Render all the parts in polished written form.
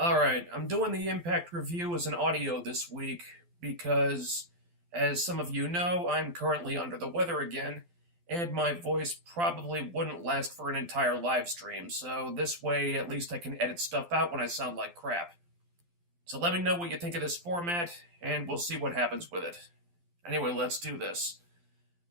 Alright, I'm doing the Impact review as an audio this week because, as some of you know, I'm currently under the weather again, and my voice probably wouldn't last for an entire live stream, so this way at least I can edit stuff out when I sound like crap. So let me know what you think of this format, and we'll see what happens with it. Anyway, let's do this.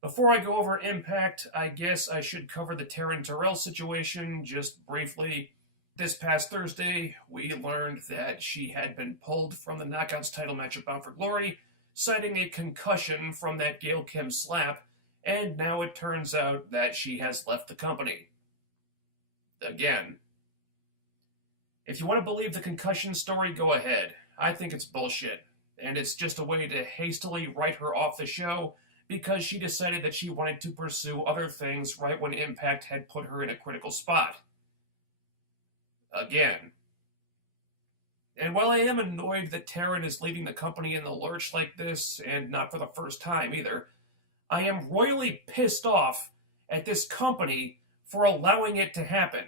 Before I go over Impact, I guess I should cover the Taryn Terrell situation just briefly. This past Thursday, we learned that she had been pulled from the Knockouts title match at Bound for Glory, citing a concussion from that Gail Kim slap, and now it turns out that she has left the company. Again. If you want to believe the concussion story, go ahead. I think it's bullshit, and it's just a way to hastily write her off the show because she decided that she wanted to pursue other things right when Impact had put her in a critical spot. Again. And while I am annoyed that Taryn is leaving the company in the lurch like this, and not for the first time either, I am royally pissed off at this company for allowing it to happen.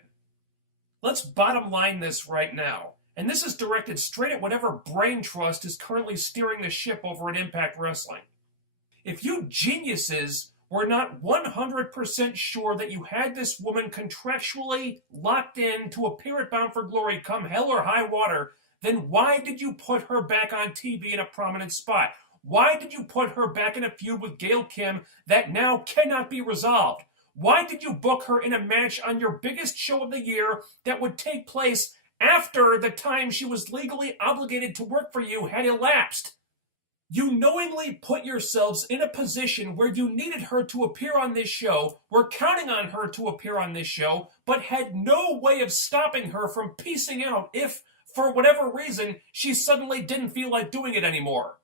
Let's bottom line this right now, and this is directed straight at whatever brain trust is currently steering the ship over at Impact Wrestling. If you geniuses were not 100% sure that you had this woman contractually locked in to appear at Bound for Glory come hell or high water, then why did you put her back on TV in a prominent spot? Why did you put her back in a feud with Gail Kim that now cannot be resolved? Why did you book her in a match on your biggest show of the year that would take place after the time she was legally obligated to work for you had elapsed? You knowingly put yourselves in a position where you needed her to appear on this show, were counting on her to appear on this show, but had no way of stopping her from peacing out if, for whatever reason, she suddenly didn't feel like doing it anymore.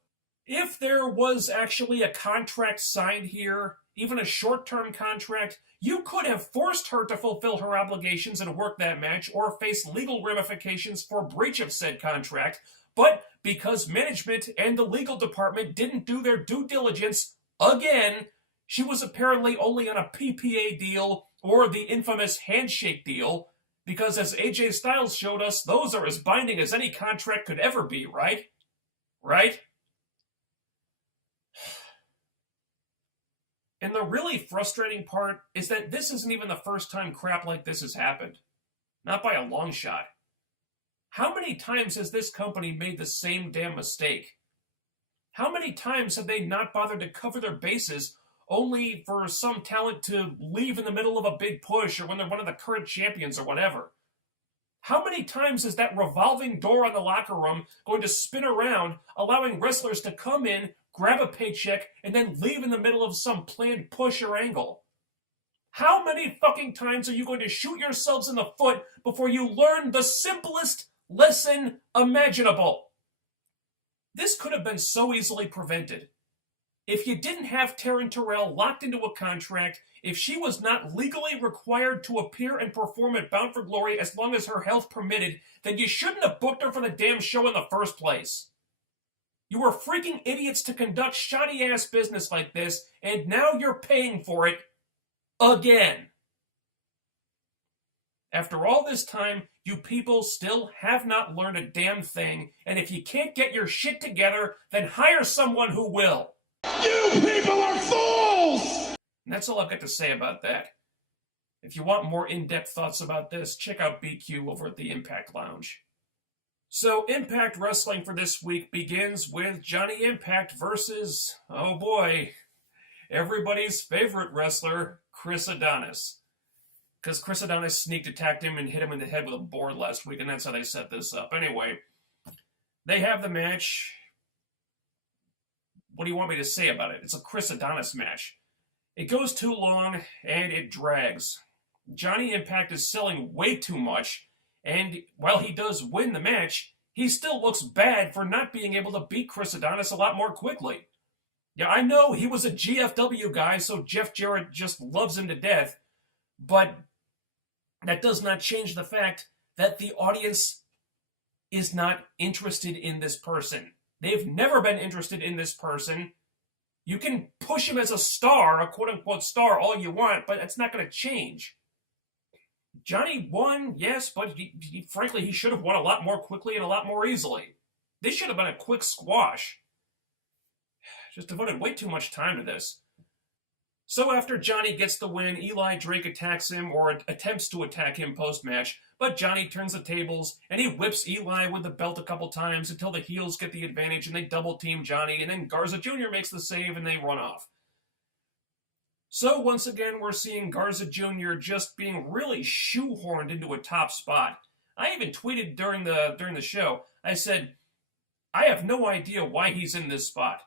If there was actually a contract signed here, even a short-term contract, you could have forced her to fulfill her obligations and work that match or face legal ramifications for breach of said contract, but because management and the legal department didn't do their due diligence, again, she was apparently only on a PPA deal or the infamous handshake deal, because as AJ Styles showed us, those are as binding as any contract could ever be, right? Right? And the really frustrating part is that this isn't even the first time crap like this has happened. Not by a long shot. How many times has this company made the same damn mistake? How many times have they not bothered to cover their bases only for some talent to leave in the middle of a big push or when they're one of the current champions or whatever? How many times is that revolving door on the locker room going to spin around, allowing wrestlers to come in, grab a paycheck, and then leave in the middle of some planned push or angle? How many fucking times are you going to shoot yourselves in the foot before you learn the simplest lesson imaginable? This could have been so easily prevented. If you didn't have Taryn Terrell locked into a contract, if she was not legally required to appear and perform at Bound for Glory as long as her health permitted, then you shouldn't have booked her for the damn show in the first place. You were freaking idiots to conduct shoddy-ass business like this, and now you're paying for it again. After all this time, you people still have not learned a damn thing, and if you can't get your shit together, then hire someone who will. You people are fools! And that's all I've got to say about that. If you want more in-depth thoughts about this, check out BQ over at the Impact Lounge. So, Impact Wrestling for this week begins with Johnny Impact versus, oh boy, everybody's favorite wrestler, Chris Adonis. Because Chris Adonis sneak attacked him and hit him in the head with a board last week, and that's how they set this up. Anyway, they have the match. What do you want me to say about it? It's a Chris Adonis match. It goes too long, and it drags. Johnny Impact is selling way too much, and while he does win the match, he still looks bad for not being able to beat Chris Adonis a lot more quickly. Yeah, I know he was a GFW guy, so Jeff Jarrett just loves him to death, but that does not change the fact that the audience is not interested in this person. They've never been interested in this person. You can push him as a star, a quote-unquote star, all you want, but it's not going to change. Johnny won, yes, but frankly, he should have won a lot more quickly and a lot more easily. This should have been a quick squash. Just devoted way too much time to this. So after Johnny gets the win, Eli Drake attacks him, or attempts to attack him post-match, but Johnny turns the tables, and he whips Eli with the belt a couple times until the heels get the advantage, and they double-team Johnny, and then Garza Jr. makes the save, and they run off. So once again, we're seeing Garza Jr. just being really shoehorned into a top spot. I even tweeted during the show, I said, I have no idea why he's in this spot.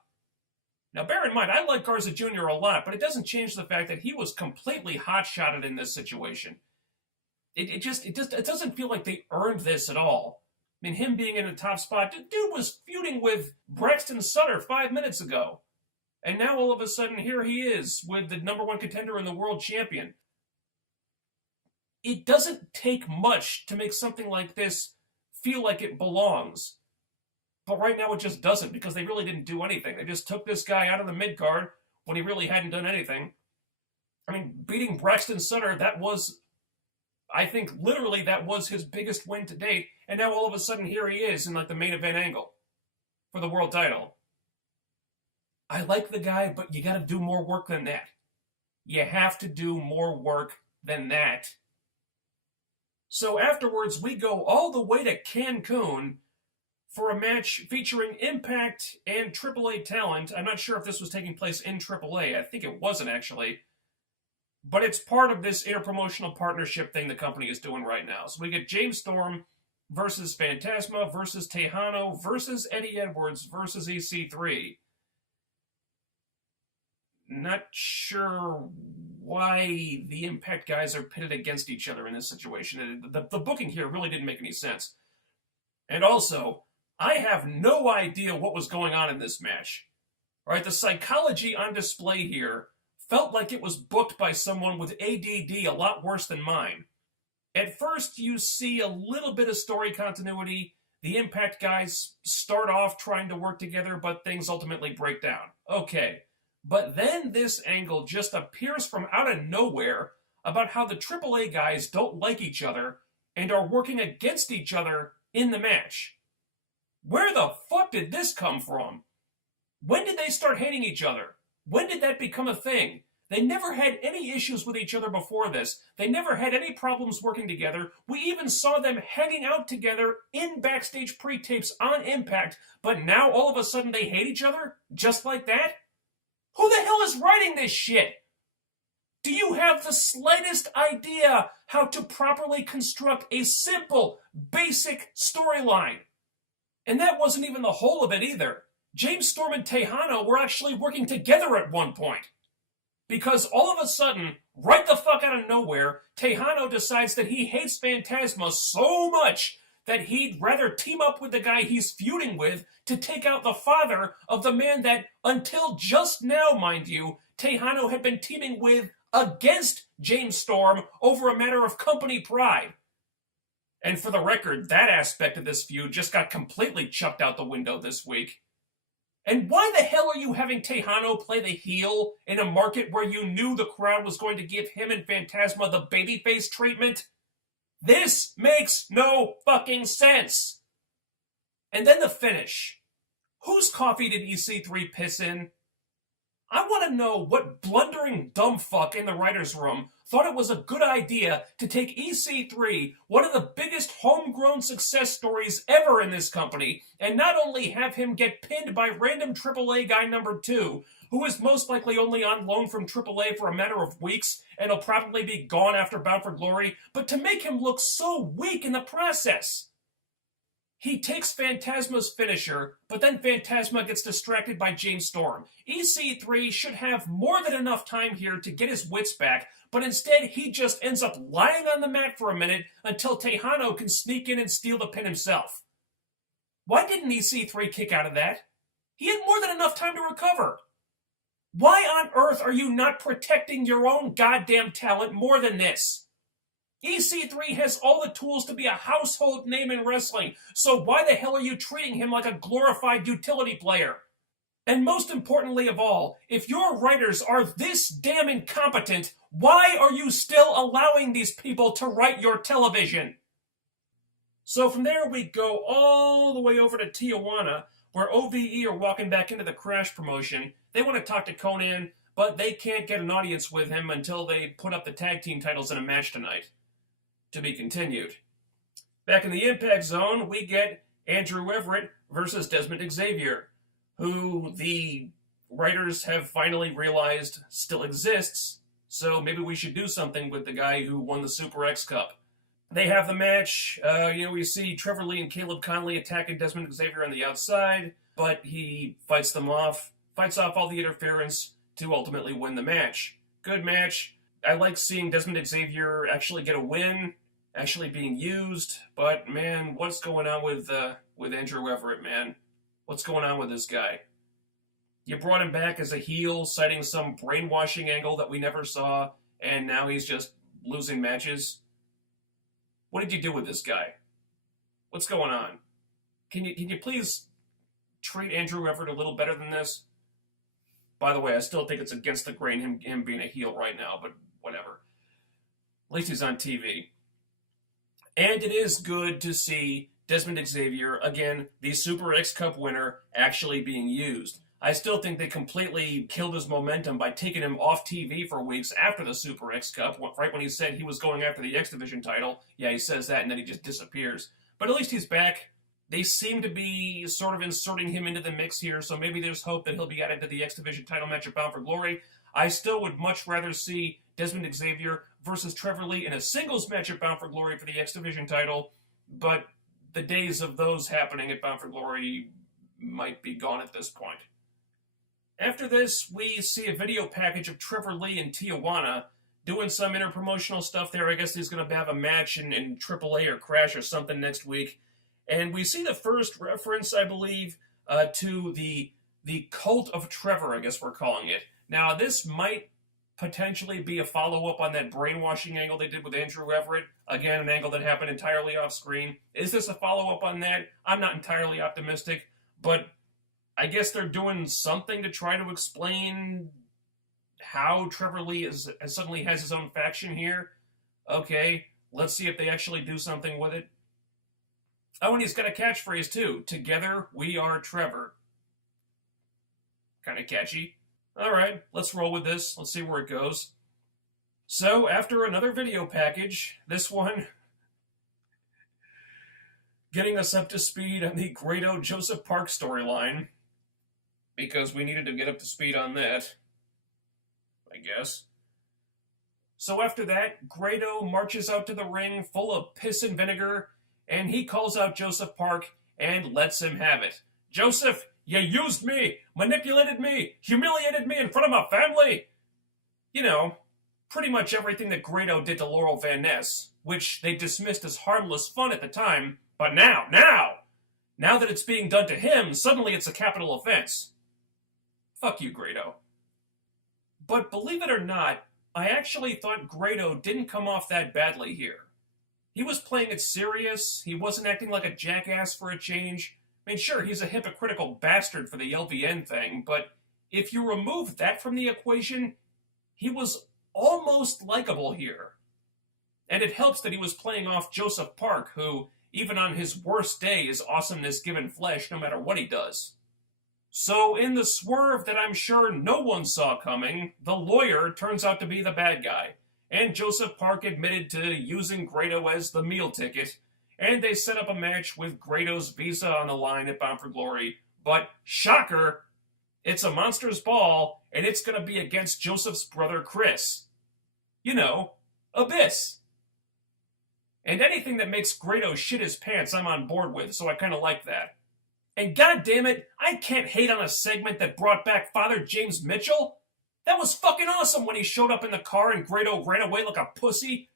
Now, bear in mind, I like Garza Jr. a lot, but it doesn't change the fact that he was completely hot-shotted in this situation. It doesn't feel like they earned this at all. I mean, him being in the top spot, dude was feuding with Braxton Sutter 5 minutes ago. And now all of a sudden, here he is with the #1 contender and the world champion. It doesn't take much to make something like this feel like it belongs. But right now it just doesn't, because they really didn't do anything. They just took this guy out of the mid-card when he really hadn't done anything. I mean, beating Braxton Sutter, that was, I think, literally that was his biggest win to date. And now all of a sudden here he is in like the main event angle for the world title. I like the guy, but you got to do more work than that. You have to do more work than that. So afterwards, we go all the way to Cancun for a match featuring Impact and AAA talent. I'm not sure if this was taking place in AAA. I think it wasn't, actually. But it's part of this interpromotional partnership thing the company is doing right now. So we get James Storm versus Phantasma versus Tejano versus Eddie Edwards versus EC3. Not sure why the Impact guys are pitted against each other in this situation. The booking here really didn't make any sense. And also, I have no idea what was going on in this match. All right, the psychology on display here felt like it was booked by someone with ADD a lot worse than mine. At first, you see a little bit of story continuity. The Impact guys start off trying to work together, but things ultimately break down. Okay. But then this angle just appears from out of nowhere about how the AAA guys don't like each other and are working against each other in the match. Where the fuck did this come from? When did they start hating each other? When did that become a thing? They never had any issues with each other before this. They never had any problems working together. We even saw them hanging out together in backstage pre-tapes on Impact, but now all of a sudden they hate each other? Just like that? Who the hell is writing this shit? Do you have the slightest idea how to properly construct a simple, basic storyline? And that wasn't even the whole of it either. James Storm and Tejano were actually working together at one point. Because all of a sudden, right the fuck out of nowhere, Tejano decides that he hates Phantasma so much that he'd rather team up with the guy he's feuding with to take out the father of the man that, until just now, mind you, Tejano had been teaming with against James Storm over a matter of company pride. And for the record, that aspect of this feud just got completely chucked out the window this week. And why the hell are you having Tejano play the heel in a market where you knew the crowd was going to give him and Phantasma the babyface treatment? This makes no fucking sense. And then the finish. Whose coffee did EC3 piss in? I want to know what blundering dumb fuck in the writer's room thought it was a good idea to take EC3, one of the biggest homegrown success stories ever in this company, and not only have him get pinned by random AAA guy number 2, who is most likely only on loan from AAA for a matter of weeks and will probably be gone after Bound for Glory, but to make him look so weak in the process. He takes Phantasma's finisher, but then Phantasma gets distracted by James Storm. EC3 should have more than enough time here to get his wits back, but instead he just ends up lying on the mat for a minute until Tejano can sneak in and steal the pin himself. Why didn't EC3 kick out of that? He had more than enough time to recover. Why on earth are you not protecting your own goddamn talent more than this? EC3 has all the tools to be a household name in wrestling, so why the hell are you treating him like a glorified utility player? And most importantly of all, if your writers are this damn incompetent, why are you still allowing these people to write your television? So from there we go all the way over to Tijuana, where OVE are walking back into the Crash promotion. They want to talk to Conan, but they can't get an audience with him until they put up the tag team titles in a match tonight. To be continued. Back in the Impact Zone, we get Andrew Evert versus Desmond Xavier, who the writers have finally realized still exists, so maybe we should do something with the guy who won the Super X Cup. They have the match. We see Trevor Lee and Caleb Conley attacking Desmond Xavier on the outside, but he fights off all the interference to ultimately win the match. Good match. I like seeing Desmond Xavier actually get a win, actually being used, but man, what's going on with Andrew Evert, man? What's going on with this guy? You brought him back as a heel, citing some brainwashing angle that we never saw, and now he's just losing matches. What did you do with this guy? What's going on? Can you please treat Andrew Evert a little better than this? By the way, I still think it's against the grain him being a heel right now, but whatever. At least he's on TV. And it is good to see Desmond Xavier, again, the Super X Cup winner, actually being used. I still think they completely killed his momentum by taking him off TV for weeks after the Super X Cup, right when he said he was going after the X Division title. Yeah, he says that and then he just disappears. But at least he's back. They seem to be sort of inserting him into the mix here, so maybe there's hope that he'll be added to the X Division title match at Bound for Glory. I still would much rather see Desmond Xavier versus Trevor Lee in a singles match at Bound for Glory for the X Division title, but the days of those happening at Bound for Glory might be gone at this point. After this, we see a video package of Trevor Lee in Tijuana doing some interpromotional stuff there. I guess he's going to have a match in AAA or Crash or something next week. And we see the first reference, I believe, to the Cult of Trevor, I guess we're calling it. Now, this might potentially be a follow-up on that brainwashing angle they did with Andrew Evert. Again, an angle that happened entirely off-screen. Is this a follow-up on that? I'm not entirely optimistic, but I guess they're doing something to try to explain how Trevor Lee suddenly has his own faction here. Okay, let's see if they actually do something with it. Oh, and he's got a catchphrase too. Together we are Trevor. Kind of catchy. Alright, let's roll with this. Let's see where it goes. So, after another video package, this one getting us up to speed on the Grado Joseph Park storyline, because we needed to get up to speed on that, I guess. So after that, Grado marches out to the ring full of piss and vinegar, and he calls out Joseph Park and lets him have it. Joseph, you used me, manipulated me, humiliated me in front of my family. You know, pretty much everything that Grado did to Laurel Van Ness, which they dismissed as harmless fun at the time, but now that it's being done to him, suddenly it's a capital offense. Fuck you, Grado. But believe it or not, I actually thought Grado didn't come off that badly here. He was playing it serious, he wasn't acting like a jackass for a change. I mean, sure, he's a hypocritical bastard for the LVN thing, but if you remove that from the equation, he was almost likable here. And it helps that he was playing off Joseph Park, who, even on his worst day, is awesomeness given flesh no matter what he does. So, in the swerve that I'm sure no one saw coming, the lawyer turns out to be the bad guy, and Joseph Park admitted to using Grado as the meal ticket, and they set up a match with Grado's visa on the line at Bound for Glory. But, shocker, it's a monster's ball, and it's going to be against Joseph's brother Chris. You know, Abyss. And anything that makes Grado shit his pants, I'm on board with, so I kind of like that. And goddammit, I can't hate on a segment that brought back Father James Mitchell. That was fucking awesome when he showed up in the car and Grado ran away like a pussy.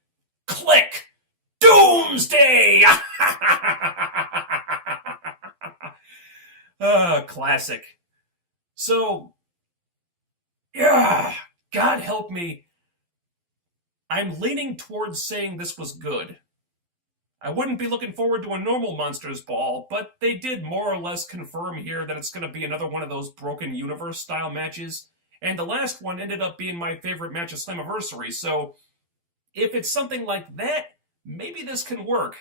Click! Doomsday! Classic. So, yeah, God help me. I'm leaning towards saying this was good. I wouldn't be looking forward to a normal Monsters Ball, but they did more or less confirm here that it's going to be another one of those Broken Universe style matches. And the last one ended up being my favorite match of Slammiversary, so if it's something like that, maybe this can work.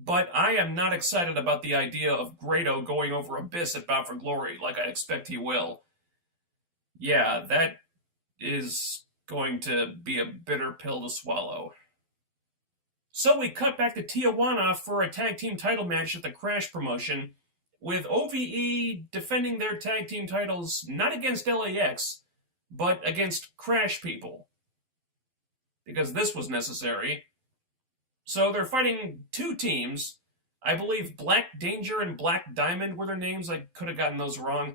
But I am not excited about the idea of Grado going over Abyss at Bound for Glory like I expect he will. Yeah, that is going to be a bitter pill to swallow. So we cut back to Tijuana for a tag team title match at the Crash promotion, with OVE defending their tag team titles not against LAX, but against Crash people. Because this was necessary. So they're fighting two teams. I believe Black Danger and Black Diamond were their names. I could have gotten those wrong.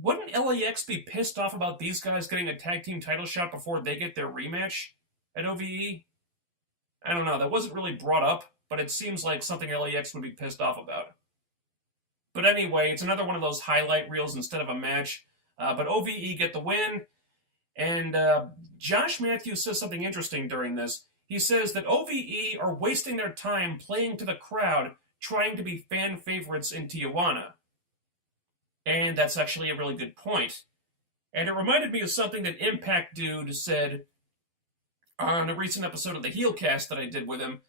Wouldn't LAX be pissed off about these guys getting a tag team title shot before they get their rematch at OVE? I don't know. That wasn't really brought up, but it seems like something LAX would be pissed off about. But anyway, it's another one of those highlight reels instead of a match. But OVE get the win. And Josh Matthews says something interesting during this. He says that OVE are wasting their time playing to the crowd, trying to be fan favorites in Tijuana. And that's actually a really good point. And it reminded me of something that Impact Dude said on a recent episode of the HeelCast that I did with him.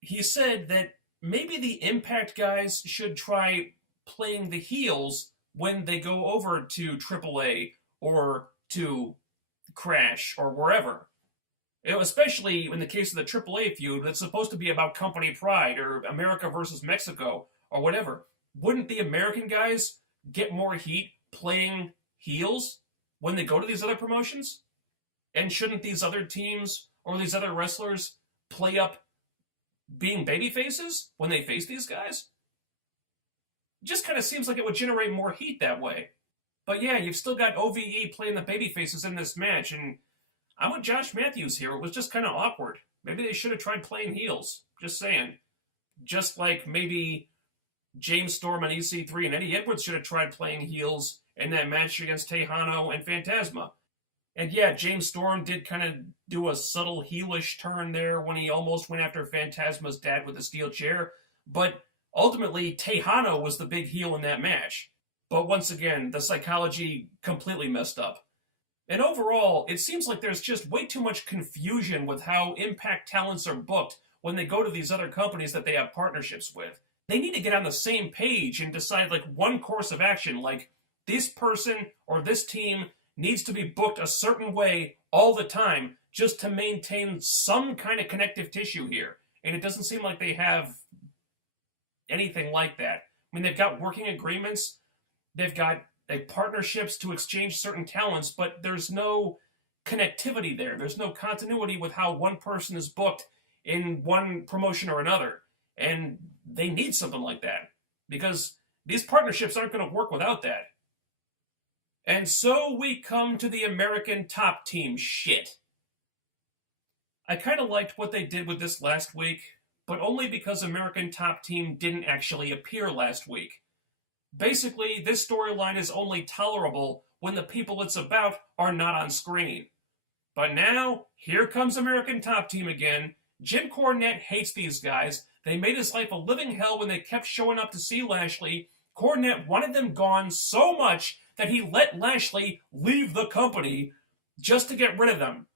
He said that maybe the Impact guys should try playing the heels when they go over to AAA or to Crash or wherever. You know, especially in the case of the AAA feud that's supposed to be about company pride or America versus Mexico or whatever. Wouldn't the American guys get more heat playing heels when they go to these other promotions? And shouldn't these other teams or these other wrestlers play up being baby faces when they face these guys? It just kind of seems like it would generate more heat that way. But yeah, you've still got OVE playing the baby faces in this match, and I'm with Josh Matthews here. It was just kind of awkward. Maybe they should have tried playing heels. Just saying. Just like maybe James Storm and EC3 and Eddie Edwards should have tried playing heels in that match against Tejano and Phantasma. And yeah, James Storm did kind of do a subtle heelish turn there when he almost went after Phantasma's dad with a steel chair. But ultimately, Tejano was the big heel in that match. But once again, the psychology completely messed up. And overall, it seems like there's just way too much confusion with how Impact talents are booked when they go to these other companies that they have partnerships with. They need to get on the same page and decide like one course of action, like this person or this team needs to be booked a certain way all the time just to maintain some kind of connective tissue here. And it doesn't seem like they have anything like that. I mean, they've got working agreements, they've got partnerships to exchange certain talents, but there's no connectivity there. There's no continuity with how one person is booked in one promotion or another. And they need something like that because these partnerships aren't going to work without that. And so we come to the American Top Team shit. I kind of liked what they did with this last week, but only because American Top Team didn't actually appear last week. Basically, this storyline is only tolerable when the people it's about are not on screen. But now, here comes American Top Team again. Jim Cornette hates these guys. They made his life a living hell when they kept showing up to see Lashley. Cornette wanted them gone so much that he let Lashley leave the company just to get rid of them.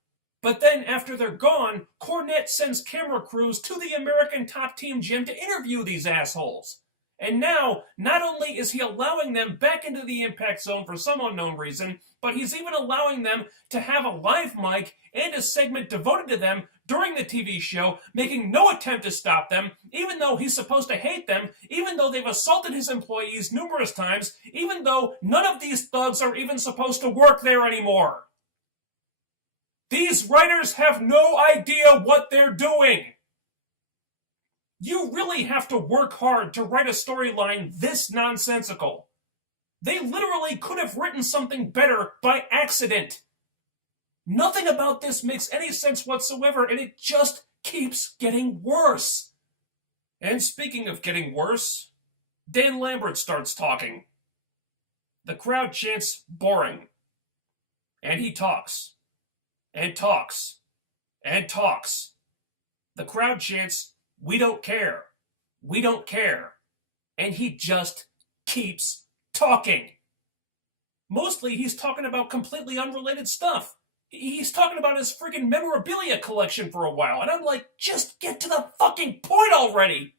But then after they're gone, Cornette sends camera crews to the American Top Team gym to interview these assholes. And now, not only is he allowing them back into the Impact Zone for some unknown reason, but he's even allowing them to have a live mic and a segment devoted to them during the TV show, making no attempt to stop them, even though he's supposed to hate them, even though they've assaulted his employees numerous times, even though none of these thugs are even supposed to work there anymore. These writers have no idea what they're doing. You really have to work hard to write a storyline this nonsensical. They literally could have written something better by accident. Nothing about this makes any sense whatsoever, and it just keeps getting worse. And speaking of getting worse, Dan Lambert starts talking. The crowd chants boring. And he talks. And talks. And talks. The crowd chants, "We don't care. We don't care." And he just keeps talking. Mostly he's talking about completely unrelated stuff. He's talking about his friggin' memorabilia collection for a while, and I'm like, just get to the fucking point already!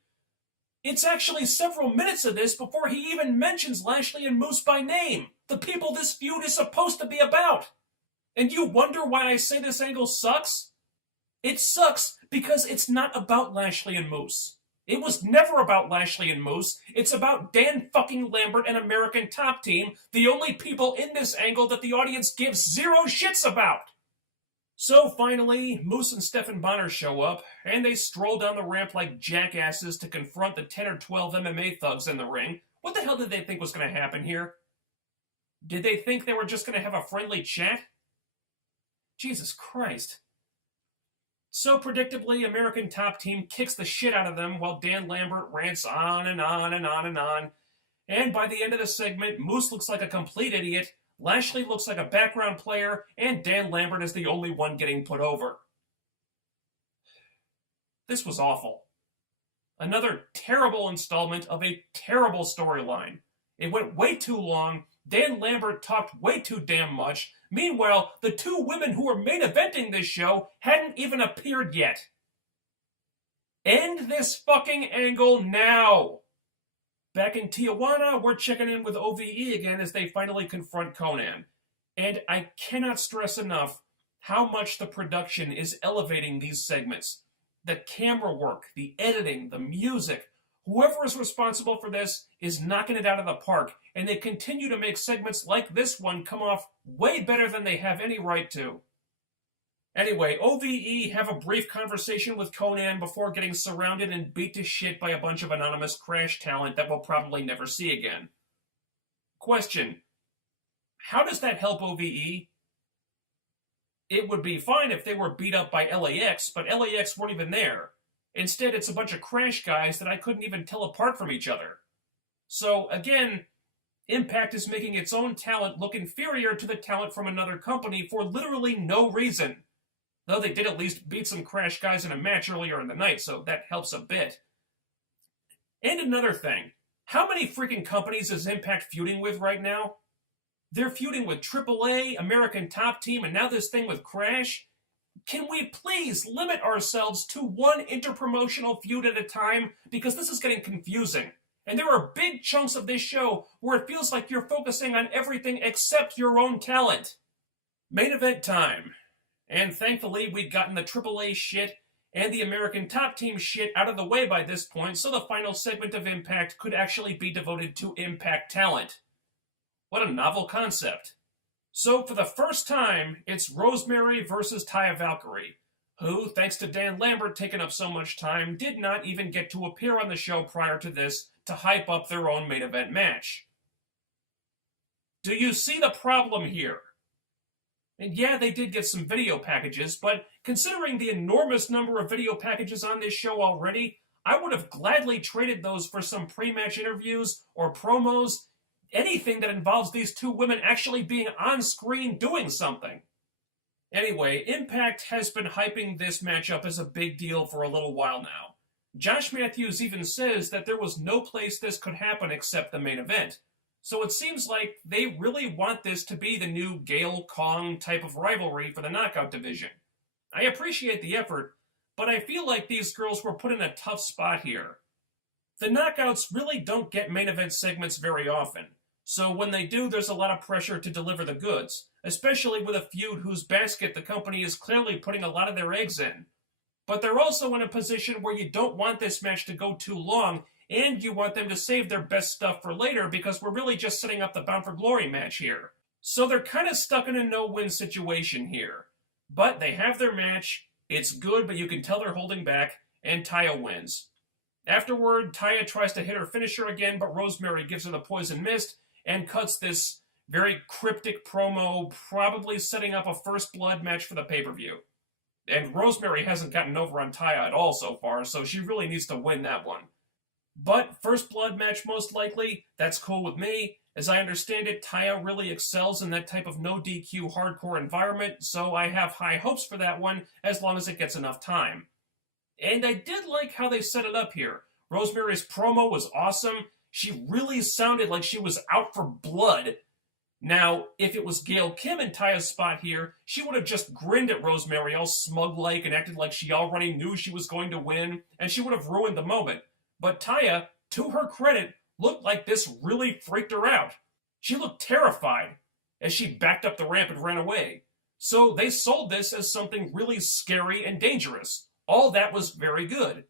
It's actually several minutes of this before he even mentions Lashley and Moose by name, the people this feud is supposed to be about. And you wonder why I say this angle sucks? It sucks because it's not about Lashley and Moose. It was never about Lashley and Moose. It's about Dan fucking Lambert and American Top Team, the only people in this angle that the audience gives zero shits about. So finally, Moose and Stephen Bonnar show up, and they stroll down the ramp like jackasses to confront the 10 or 12 MMA thugs in the ring. What the hell did they think was going to happen here? Did they think they were just going to have a friendly chat? Jesus Christ. So predictably, American Top Team kicks the shit out of them while Dan Lambert rants on and on and on and on. And by the end of the segment, Moose looks like a complete idiot, Lashley looks like a background player, and Dan Lambert is the only one getting put over. This was awful. Another terrible installment of a terrible storyline. It went way too long, Dan Lambert talked way too damn much. Meanwhile, the two women who were main eventing this show hadn't even appeared yet. End this fucking angle now! Back in Tijuana, we're checking in with OVE again as they finally confront Konnan. And I cannot stress enough how much the production is elevating these segments. The camera work, the editing, the music. Whoever is responsible for this is knocking it out of the park, and they continue to make segments like this one come off way better than they have any right to. Anyway, OVE have a brief conversation with Konnan before getting surrounded and beat to shit by a bunch of anonymous Crash talent that we'll probably never see again. Question: how does that help OVE? It would be fine if they were beat up by LAX, but LAX weren't even there. Instead, it's a bunch of Crash guys that I couldn't even tell apart from each other. So, again, Impact is making its own talent look inferior to the talent from another company for literally no reason. Though they did at least beat some Crash guys in a match earlier in the night, so that helps a bit. And another thing, how many freaking companies is Impact feuding with right now? They're feuding with AAA, American Top Team, and now this thing with Crash? Can we please limit ourselves to one interpromotional feud at a time? Because this is getting confusing. And there are big chunks of this show where it feels like you're focusing on everything except your own talent. Main event time. And thankfully, we'd gotten the AAA shit and the American Top Team shit out of the way by this point, so the final segment of Impact could actually be devoted to Impact talent. What a novel concept. So, for the first time, it's Rosemary versus Taya Valkyrie, who, thanks to Dan Lambert taking up so much time, did not even get to appear on the show prior to this to hype up their own main event match. Do you see the problem here? And yeah, they did get some video packages, but considering the enormous number of video packages on this show already, I would have gladly traded those for some pre-match interviews or promos, anything that involves these two women actually being on screen doing something. Anyway, Impact has been hyping this matchup as a big deal for a little while now. Josh Matthews even says that there was no place this could happen except the main event. So it seems like they really want this to be the new Gail-Kong type of rivalry for the Knockout division. I appreciate the effort, but I feel like these girls were put in a tough spot here. The Knockouts really don't get main event segments very often, so when they do, there's a lot of pressure to deliver the goods, especially with a feud whose basket the company is clearly putting a lot of their eggs in. But they're also in a position where you don't want this match to go too long, and you want them to save their best stuff for later because we're really just setting up the Bound for Glory match here. So they're kind of stuck in a no-win situation here. But they have their match, it's good, but you can tell they're holding back, and Taya wins. Afterward, Taya tries to hit her finisher again, but Rosemary gives her the poison mist and cuts this very cryptic promo, probably setting up a First Blood match for the pay-per-view. And Rosemary hasn't gotten over on Taya at all so far, so she really needs to win that one. But First Blood match most likely, that's cool with me. As I understand it, Taya really excels in that type of no DQ hardcore environment, so I have high hopes for that one as long as it gets enough time. And I did like how they set it up here. Rosemary's promo was awesome. She really sounded like she was out for blood. Now, if it was Gail Kim in Taya's spot here, she would have just grinned at Rosemary all smug-like and acted like she already knew she was going to win, and she would have ruined the moment. But Taya, to her credit, looked like this really freaked her out. She looked terrified as she backed up the ramp and ran away. So they sold this as something really scary and dangerous. All that was very good.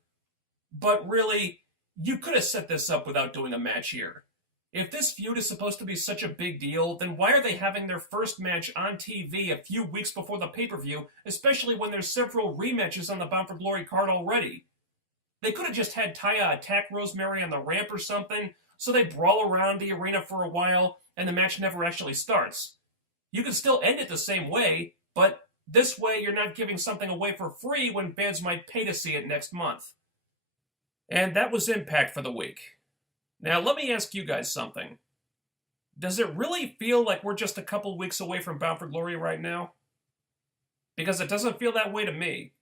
But really, you could have set this up without doing a match here. If this feud is supposed to be such a big deal, then why are they having their first match on TV a few weeks before the pay-per-view, especially when there's several rematches on the Bound for Glory card already? They could have just had Taya attack Rosemary on the ramp or something, so they brawl around the arena for a while, and the match never actually starts. You can still end it the same way, but this way you're not giving something away for free when fans might pay to see it next month. And that was Impact for the week. Now, let me ask you guys something. Does it really feel like we're just a couple weeks away from Bound for Glory right now? Because it doesn't feel that way to me.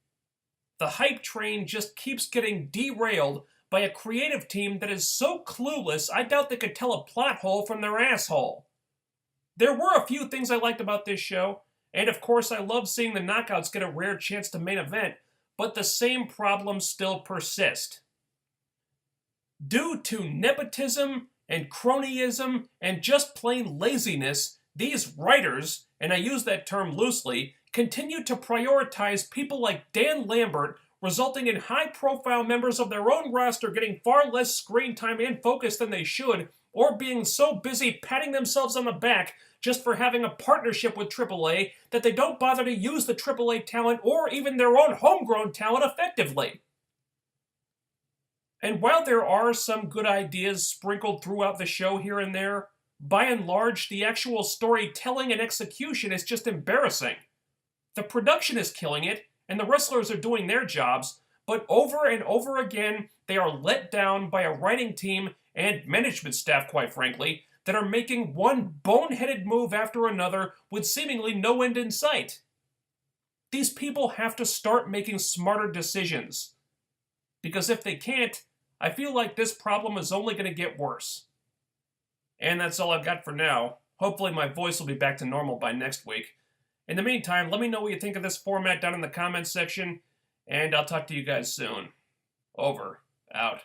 The hype train just keeps getting derailed by a creative team that is so clueless I doubt they could tell a plot hole from their asshole. There were a few things I liked about this show, and of course I love seeing the Knockouts get a rare chance to main event, but the same problems still persist. Due to nepotism and cronyism and just plain laziness, these writers, and I use that term loosely, continue to prioritize people like Dan Lambert, resulting in high-profile members of their own roster getting far less screen time and focus than they should, or being so busy patting themselves on the back just for having a partnership with AAA that they don't bother to use the AAA talent or even their own homegrown talent effectively. And while there are some good ideas sprinkled throughout the show here and there, by and large, the actual storytelling and execution is just embarrassing. The production is killing it, and the wrestlers are doing their jobs, but over and over again, they are let down by a writing team and management staff, quite frankly, that are making one boneheaded move after another with seemingly no end in sight. These people have to start making smarter decisions. Because if they can't, I feel like this problem is only going to get worse. And that's all I've got for now. Hopefully my voice will be back to normal by next week. In the meantime, let me know what you think of this format down in the comments section, and I'll talk to you guys soon. Over. Out.